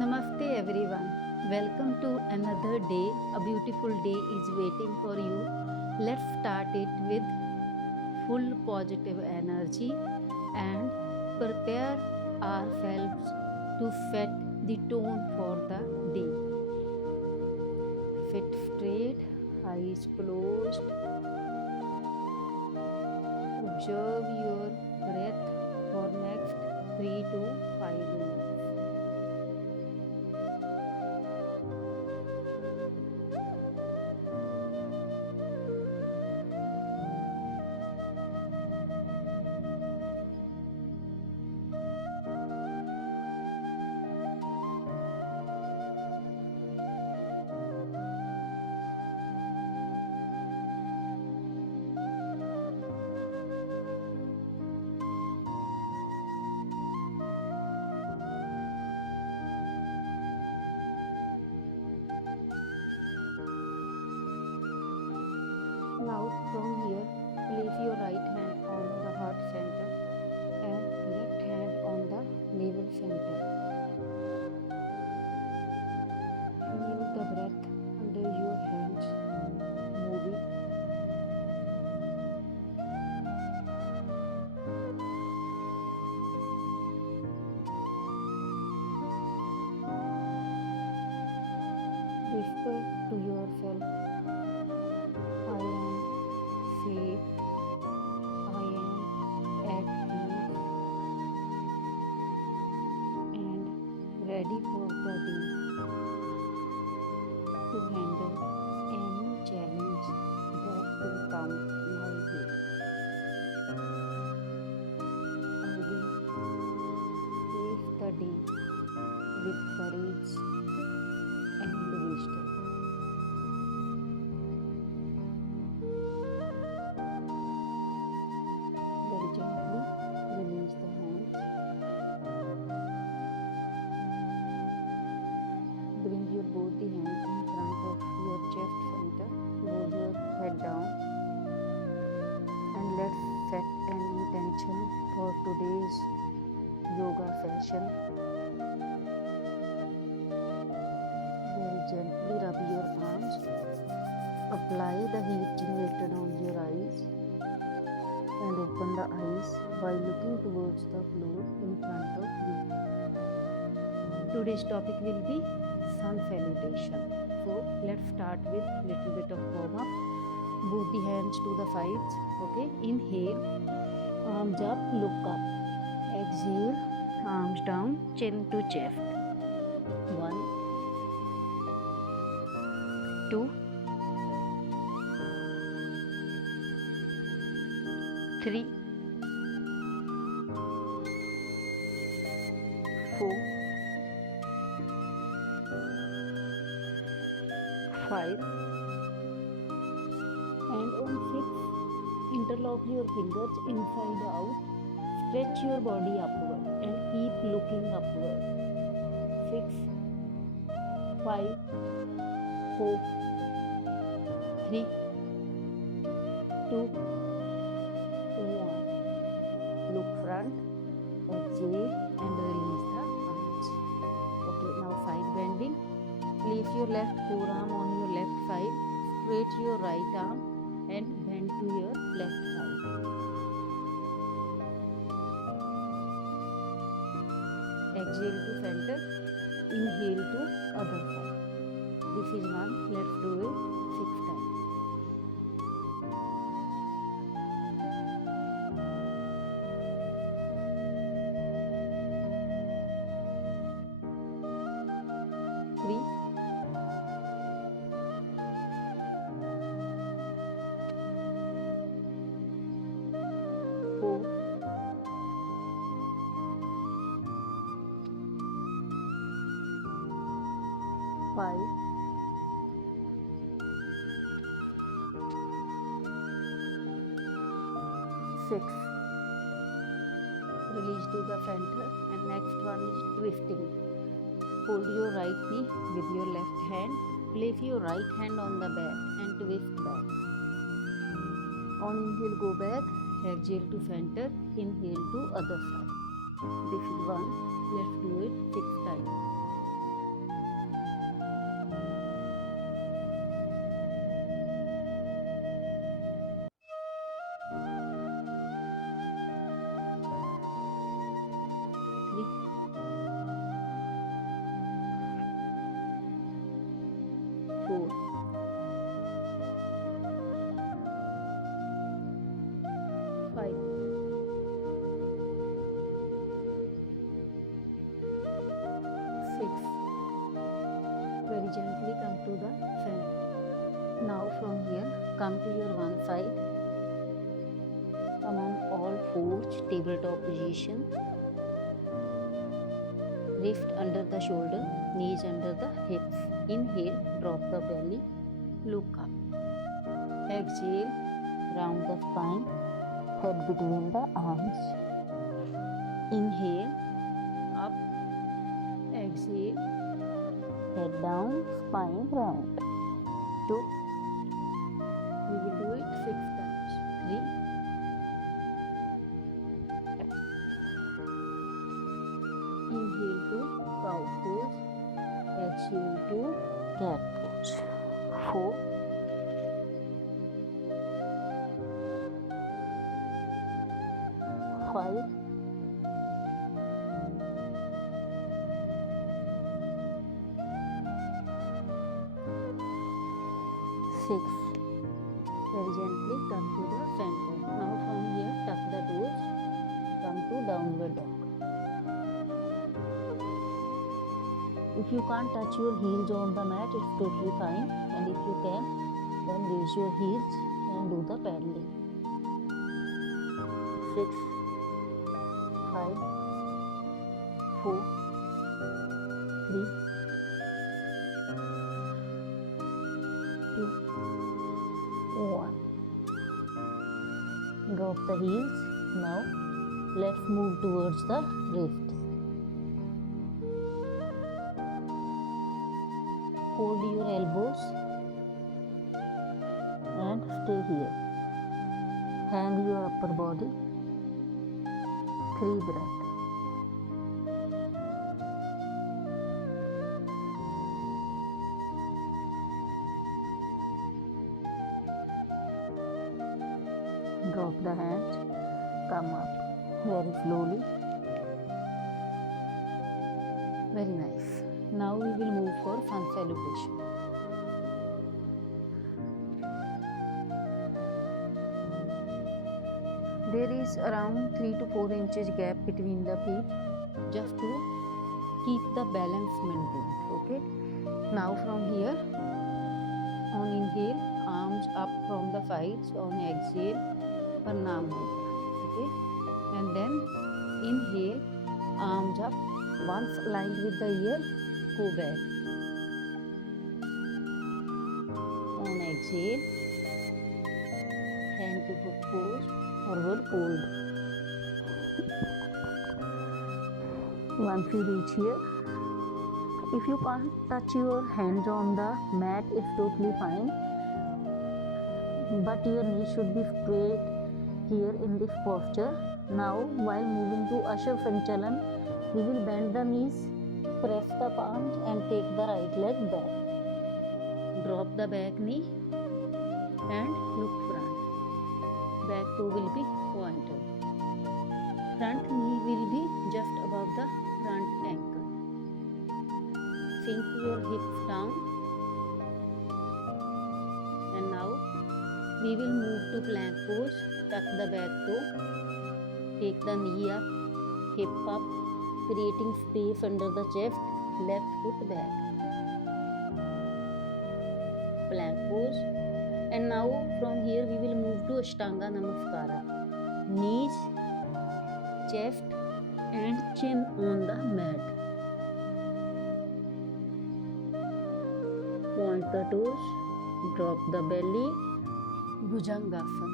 Namaste everyone. Welcome to another day. A beautiful day is waiting for you. Let's start it with full positive energy and prepare ourselves to set the tone for the day. Sit straight, eyes closed. Observe your breath for next 3 to 5 minutes. Now from here, place your right hand on the heart center and left hand on the navel center. Feel the breath under your hands moving. Whisper to yourself, I am safe, I am at peace and ready for the day to handle any challenge that will come my way. I will face the day with courage and wisdom. Very gently release the hands. Bring your both the hands in front of your chest center. Close your head down and let's set an intention for today's yoga session. Very gently rub your palms. Apply the heat generated on your eyes and open the eyes by looking towards the floor in front of you. Today's topic will be sun salutation. So let's start with little bit of warm up. Both the hands to the sides. Okay, inhale, arms up, look up. Exhale, arms down, chin to chest. 1, 2, 3, 4, 5, and on 6, interlock your fingers inside out. Stretch your body upward and keep looking upward. 6, 5, 4, 3, 2, 1. Look front, exhale and release the arms. Okay, now side bending. Place your left forearm on your left side. Straight your right arm and bend to your left side. Exhale to center. Inhale to other side. This is 1. Let's do it 6 times. Three, 4, 5, 6. Release to the center and next one is twisting. Hold your right knee with your left hand. Place your right hand on the back and twist back. On inhale, go back. Exhale to center. Inhale to other side. This is 1. Let's do it 6 times. gently come to the front. Now from here, come to your one side. Come on all fours, tabletop position. Lift under the shoulder, knees under the hips. Inhale, drop the belly, look up. Exhale, round the spine, head between the arms. Inhale, up. Exhale, head down, spine round. 2. We will do it 6 times. 3. Inhale to cow pose. Exhale to cat pose. 4. 5. 6. Very gently come to the center. Now from here tuck the toes. Come to downward dog. If you can't touch your heels on the mat, it's totally fine. And if you can, then raise your heels and do the paddling. 6, 5, 4, 3, 2, 1. Drop the heels. Now let's move towards the wrist. Hold your elbows and stay here. Hang your upper body. 3 breaths. Drop the hands. Come up very slowly. Very nice. Now we will move for sun salutation. There is around 3 to 4 inches gap between the feet, just to keep the balance maintained. Okay. Now from here, on inhale, arms up from the sides. On exhale, Pranam Mudra. Okay. And then inhale, arms up. Once aligned with the ear, go back. On exhale, hand to foot pose, forward fold. Once you reach here, if you can't touch your hands on the mat, it's totally fine. But your knees should be straight here in this posture. Now, while moving to Asha Sanchalan, we will bend the knees, press the palms and take the right leg back. Drop the back knee and look front. Back toe will be pointed. Front knee will be just above the front ankle. Sink your hips down. And now we will move to plank pose. Tuck the back toe. Take the knee up, hip up, creating space under the chest. Left foot back. Plank pose. And now from here we will move to Ashtanga Namaskara. Knees, chest and chin on the mat. Point the toes, drop the belly, Bhujangasana.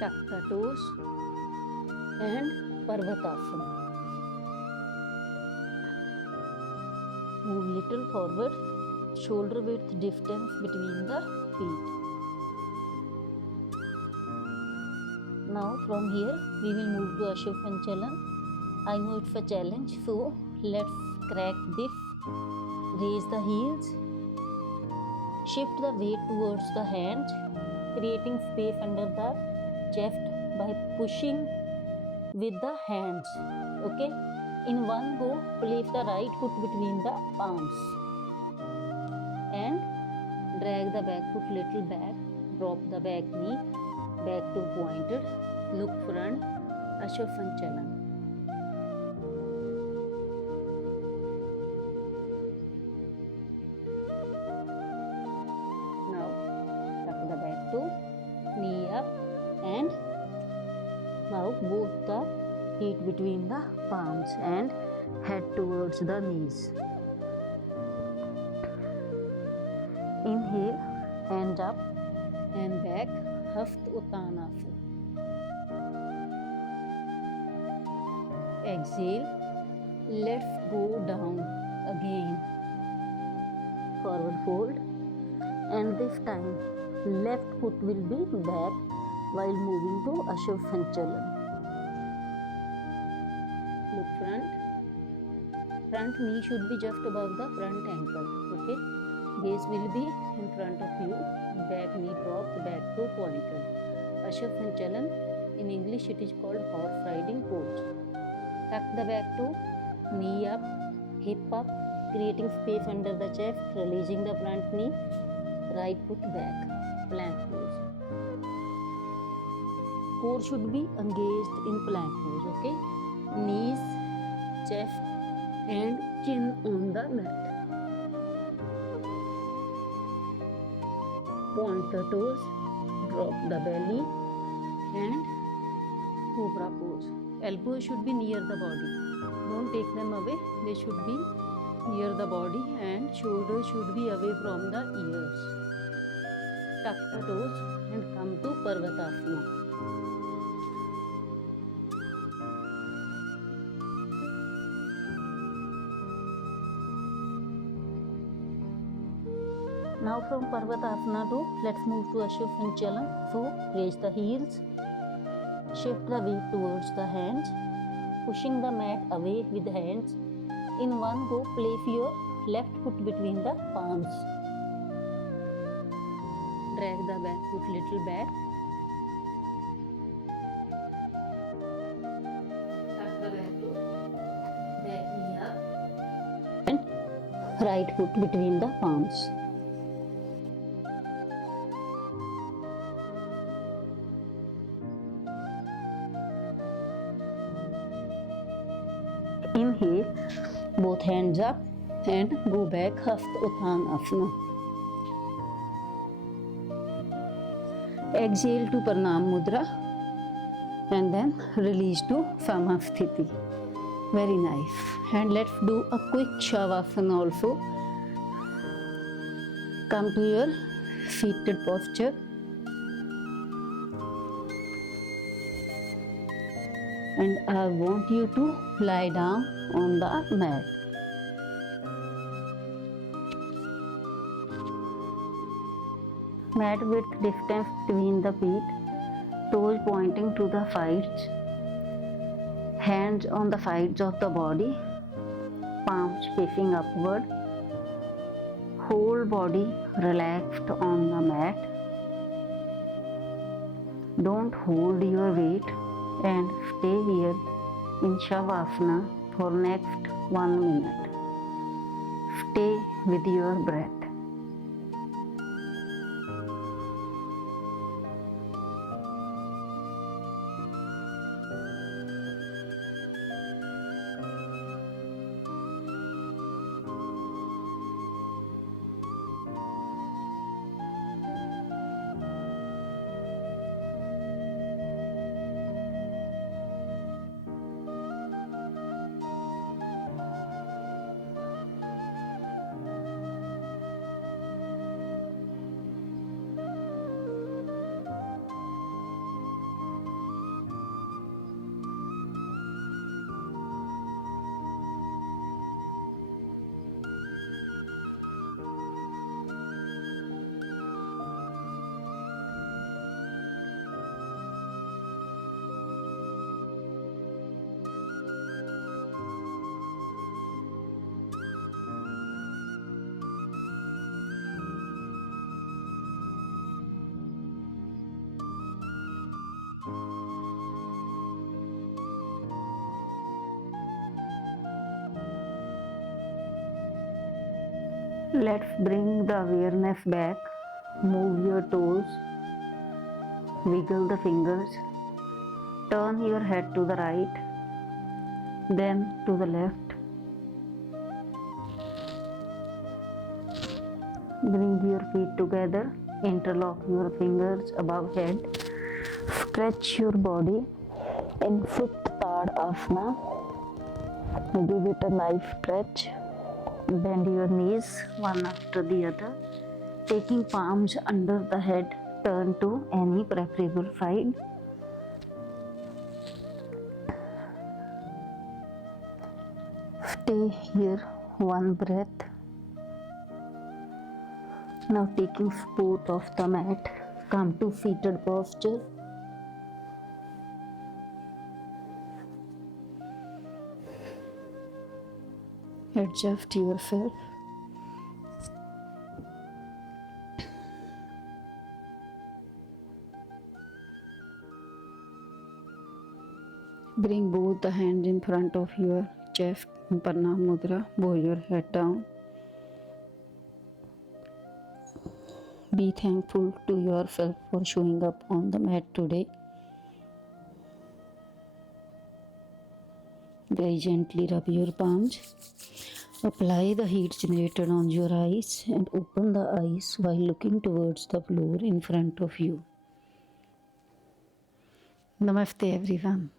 Tuck the toes and Parvatasana. Move little forward, shoulder width distance between the feet. Now from here we will move to Asha Sanchalan. I know it's a challenge, so let's crack this. Raise the heels. Shift the weight towards the hands, creating space under the chest by pushing with the hands. Okay. In one go, place the right foot between the palms and drag the back foot little back. Drop the back knee, back to pointed. Look front, Asha Sanchalan. put the feet between the palms and head towards the knees. Inhale, hands up and back, Haft Uttanasana. Exhale, let's go down again. Forward fold, and this time left foot will be back while moving to Ashwashanchalan. Look front. Front knee should be just above the front ankle. Okay. Gaze will be in front of you. Back knee dropped back to pointed. Ashwashanchalan. In English it is called horse riding pose. Tuck the back toe. Knee up. Hip up. Creating space under the chest. Releasing the front knee. Right foot back. Plank pose. Core should be engaged in plank pose. Okay. Knees, chest and chin on the mat. Point the toes, drop the belly and cobra pose. Elbows should be near the body. Don't take them away. They should be near the body and shoulders should be away from the ears. Tuck the toes and come to Parvatasana. Now from Parvatasana to let's move to Ashwashanchalan. So raise the heels, shift the weight towards the hands, pushing the mat away with the hands. In one go, place your left foot between the palms. Drag the back foot little back. Tuck the back foot, back knee up, and right foot between the palms. Inhale, both hands up and go back, Haft Uttanasana. Exhale to Pranam Mudra and then release to Samasthiti. Very nice. And let's do a quick Shavasana also. Come to your seated posture. And I want you to lie down on the mat. Mat width distance between the feet, toes pointing to the sides, hands on the sides of the body, palms facing upward, whole body relaxed on the mat. Don't hold your weight and stay here in Shavasana for next 1 minute. Stay with your breath. Let's bring the awareness back. Move your toes, wiggle the fingers, turn your head to the right, then to the left. Bring your feet together, interlock your fingers above head, stretch your body In fifth Tadasana, give it a nice stretch. Bend your knees one after the other. Taking palms under the head, turn to any preferable side. Stay here one breath. Now taking support of the mat, come to seated posture. Adjust yourself. Bring both the hands in front of your chest, Pranam Mudra, bow your head down. Be thankful to yourself for showing up on the mat today. Very gently rub your palms. Apply the heat generated on your eyes and open the eyes while looking towards the floor in front of you. Namaste everyone.